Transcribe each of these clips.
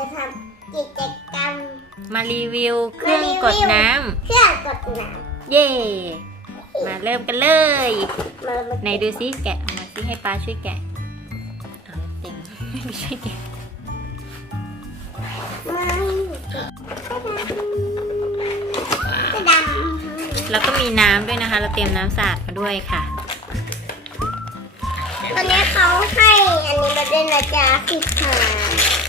นูจะทำกิจกรรม มารีวิวเครื่องกดน้ำ เครื่องกดน้เย่ มาเริ่มกันเลยำมามาไหนดูซิแกะออกมาซิให้ป้าช่วยแกะเอาเต็งไม่ช่วยแกะไม่จะดำแล้วก็มีน้ำด้วยนะคะ เราเตรียมน้ำสะอาดมาด้วยค่ะ ตอนนี้เขาให้อันนี้มาด้วยนะจ๊ะคือขานี่นี่มันคือลูก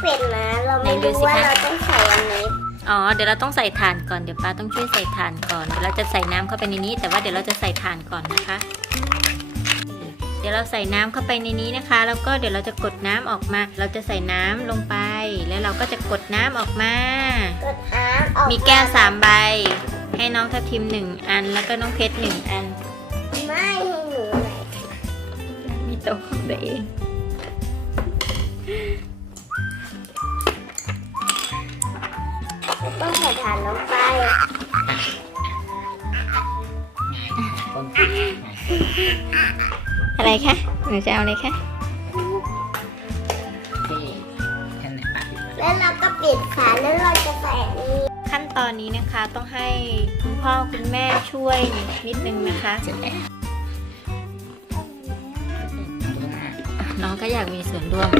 เป็ดนะ เราไม่ไหนดูรู้สิว่าคะเราต้องใส่อันนี้อ๋อเดี๋ยวเราต้องใส่ถ่านก่อนเดี๋ยวป้าต้องช่วยใส่ถ่านก่อนเดี๋ยวเราจะใส่น้ำเข้าไปในนี้ แต่ว่าเดี๋ยวเราจะใส่ถ่านก่อนนะคะ เดี๋ยวเราใส่น้ำเข้าไปในนี้นะคะ แล้วก็เดี๋ยวเราจะกดน้ำออกมา เราจะใส่น้ำลงไป แล้วเราก็จะกดน้ำออกมากดน้ำออกมีแก้วสามใบ ให้น้องทัพทิมหนึ่งอัน แล้วก็น้องเพชรหนึ่งอัน ไม่ให้หนูไหนมีโต๊ะของตัวเอง ต้องใส่ถ่านลงไปต้นอะไรคะหนูจะเอาอะไรคะที่ท่านไหนปากปิดแล้วเราก็ปิดฝาแล้วเราจะใส่อันนี้ขั้นตอนนี้นะคะต้องให้คุณพ่อคุณแม่ช่วยนิดนึงนะคะ เสร็จแล้วทำตัวหน้าน้องก็อยากมีส่วนร่วม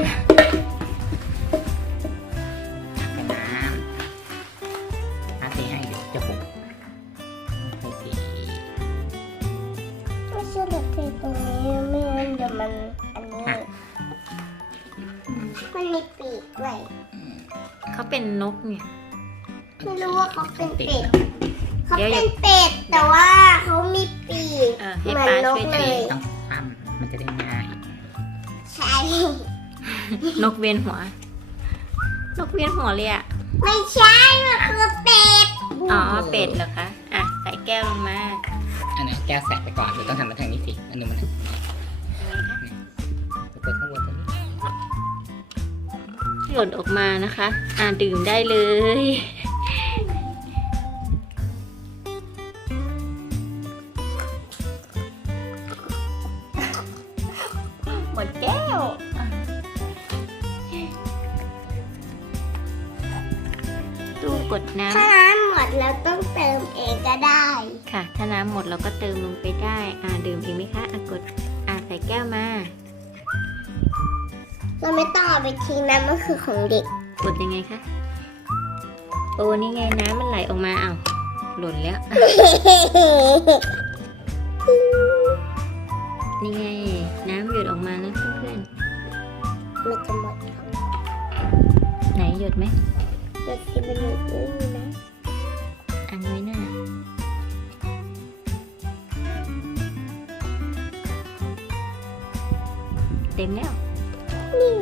มันอันนี้มันมีปีกด้วยเขาเป็นนกเนี่ย ไม่รู้ว่าเขาเป็นเป็ดเขาเดี๋ยวอย่าเป็นเป็ดแต่ว่าเขามีปีกเออให้เหมือนป้านกช่วยเลตียต้องคว่ำมันจะได้ง่ายใช่นกเวียนหัว นกเวียนหัวเลยอะไม่ใช่มันคือเป็ดอ๋อเป็ดเหรอคะอะใส่แก้วลงมาอันนี้แก้วแสกไปก่อนเดี๋ยวต้องทำมาทางนี้สิอันนึงมัน หล่นออกมานะคะ อะดื่มได้เลย หมดแก้ว ตู้กดน้ำ ถ้าน้ำหมดแล้วต้องเติมเองก็ได้ ค่ะ ถ้าน้ำหมดเราก็เติมลงไปได้ อ่าดื่มอีกไหมคะ อะกด อ่าใส่แก้วมา เราไม่ต้องเอาไปทิ้งนะมันคือของเด็กกดยังไงคะโอ้นี่ไงน้ำมันไหลออกมาอ้าวหล่นแล้ว นี่ไงน้ำหยดออกมาแล้วเพื่อนมันจะหมดครับๆไหนหยดไหมเด็กที่มันอยู่นี่นะอันไว้หน้าเต็มแล้ว นี่